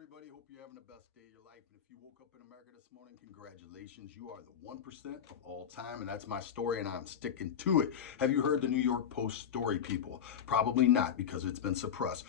everybody. Hope you're having the best day of your life. And if you woke up in America this morning, congratulations. You are the 1% of all time. And that's my story, and I'm sticking to it. Have you heard the New York Post story, people? Probably not, because it's been suppressed.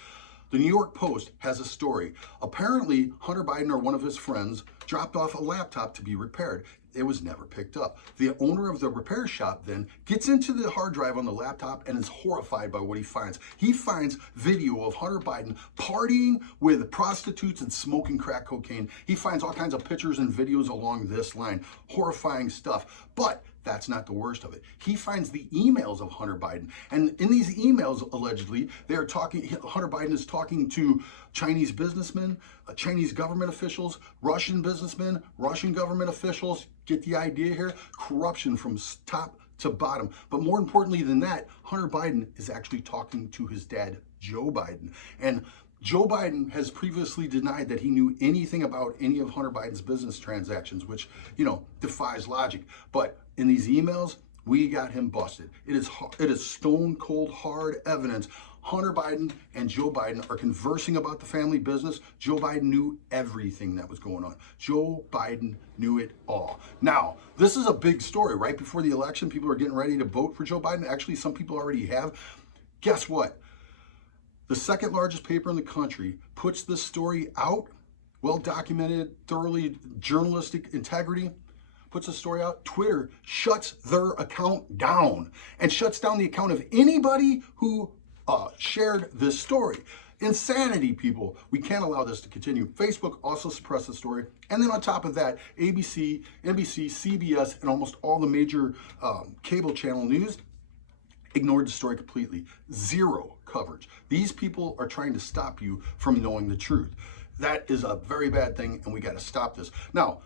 The New York Post has a story. Apparently, Hunter Biden or one of his friends dropped off a laptop to be repaired. It was never picked up. The owner of the repair shop then gets into the hard drive on the laptop and is horrified by what he finds. He finds video of Hunter Biden partying with prostitutes and smoking crack cocaine. He finds all kinds of pictures and videos along this line. Horrifying stuff. But that's not the worst of it. He finds the emails of Hunter Biden. And in these emails, allegedly, Hunter Biden is talking to Chinese businessmen, Chinese government officials, Russian businessmen, Russian government officials. Get the idea here? Corruption from top to bottom. But more importantly than that, Hunter Biden is actually talking to his dad, Joe Biden. And Joe Biden has previously denied that he knew anything about any of Hunter Biden's business transactions, which, defies logic. But in these emails, we got him busted. It is stone cold hard evidence. Hunter Biden and Joe Biden are conversing about the family business. Joe Biden knew everything that was going on. Joe Biden knew it all. Now, this is a big story. Right before the election, people are getting ready to vote for Joe Biden. Actually, some people already have. Guess what? The second largest paper in the country puts this story out, well documented, thoroughly journalistic integrity, puts the story out. Twitter shuts their account down and shuts down the account of anybody who shared this story. Insanity, people. We can't allow this to continue. Facebook also suppressed the story. And then on top of that, ABC, NBC, CBS, and almost all the major cable channel news ignored the story completely. Zero coverage. These people are trying to stop you from knowing the truth. That is a very bad thing, and we got to stop this. Now,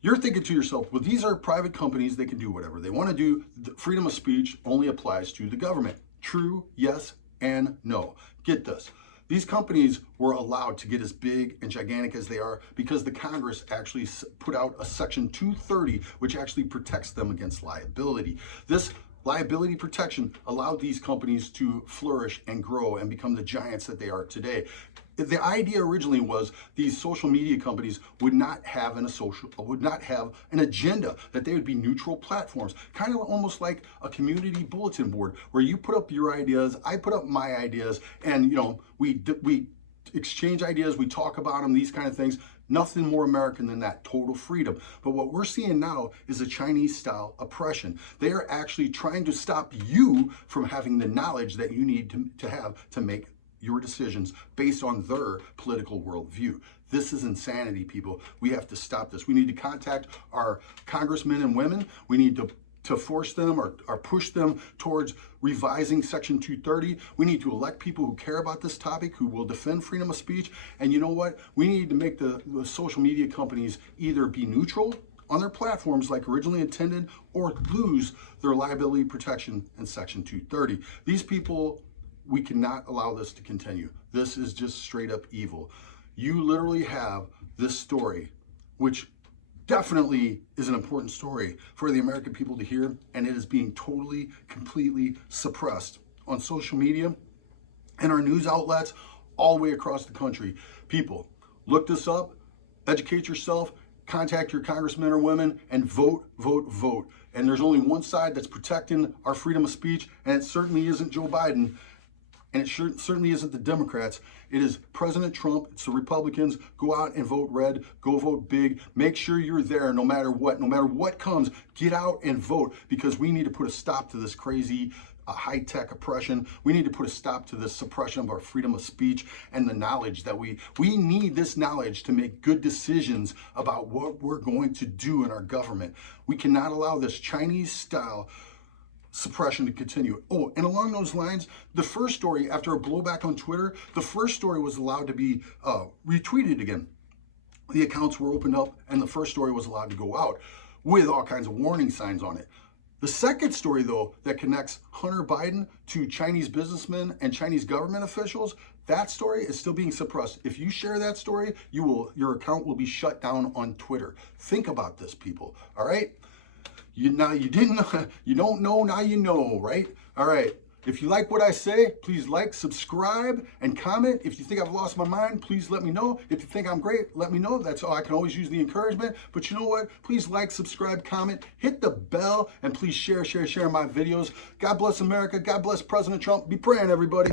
you're thinking to yourself, well, these are private companies. They can do whatever they want to do. The freedom of speech only applies to the government. True, yes, and no. Get this. These companies were allowed to get as big and gigantic as they are because the Congress actually put out a Section 230, which actually protects them against liability. This liability protection allowed these companies to flourish and grow and become the giants that they are today. The idea originally was these social media companies would not have an agenda, that they would be neutral platforms, kind of almost like a community bulletin board where you put up your ideas, I put up my ideas, and we exchange ideas, we talk about them, these kind of things. Nothing more American than that, total freedom. But what we're seeing now is a Chinese-style oppression. They are actually trying to stop you from having the knowledge that you need to have to make your decisions based on their political worldview. This is insanity, people. We have to stop this. We need to contact our congressmen and women. We need to force them or push them towards revising Section 230. We need to elect people who care about this topic, who will defend freedom of speech. And you know what? We need to make the social media companies either be neutral on their platforms like originally intended or lose their liability protection in Section 230. These people, we cannot allow this to continue. This is just straight up evil. You literally have this story, which definitely is an important story for the American people to hear, and it is being totally, completely suppressed on social media and our news outlets all the way across the country. People, look this up, educate yourself, contact your congressmen or women, and vote, vote, vote. And there's only one side that's protecting our freedom of speech, and it certainly isn't Joe Biden. And it certainly isn't the Democrats. It is President Trump. It's the Republicans. Go out and vote red. Go vote big. Make sure you're there no matter what. No matter what comes, get out and vote, because we need to put a stop to this crazy high-tech oppression. We need to put a stop to this suppression of our freedom of speech and the knowledge that we need this knowledge to make good decisions about what we're going to do in our government. We cannot allow this Chinese-style suppression to continue. Oh, and along those lines, the first story, after a blowback on Twitter, the first story was allowed to be retweeted again. The accounts were opened up and the first story was allowed to go out with all kinds of warning signs on it. The second story, though, that connects Hunter Biden to Chinese businessmen and Chinese government officials, that story is still being suppressed. If you share that story, your account will be shut down on Twitter. Think about this, people, all right? You don't know, now you know, right? All right. If you like what I say, please like, subscribe, and comment. If you think I've lost my mind, please let me know. If you think I'm great, let me know. That's all. I can always use the encouragement. But you know what? Please like, subscribe, comment, hit the bell, and please share my videos. God bless America. God bless President Trump. Be praying, everybody.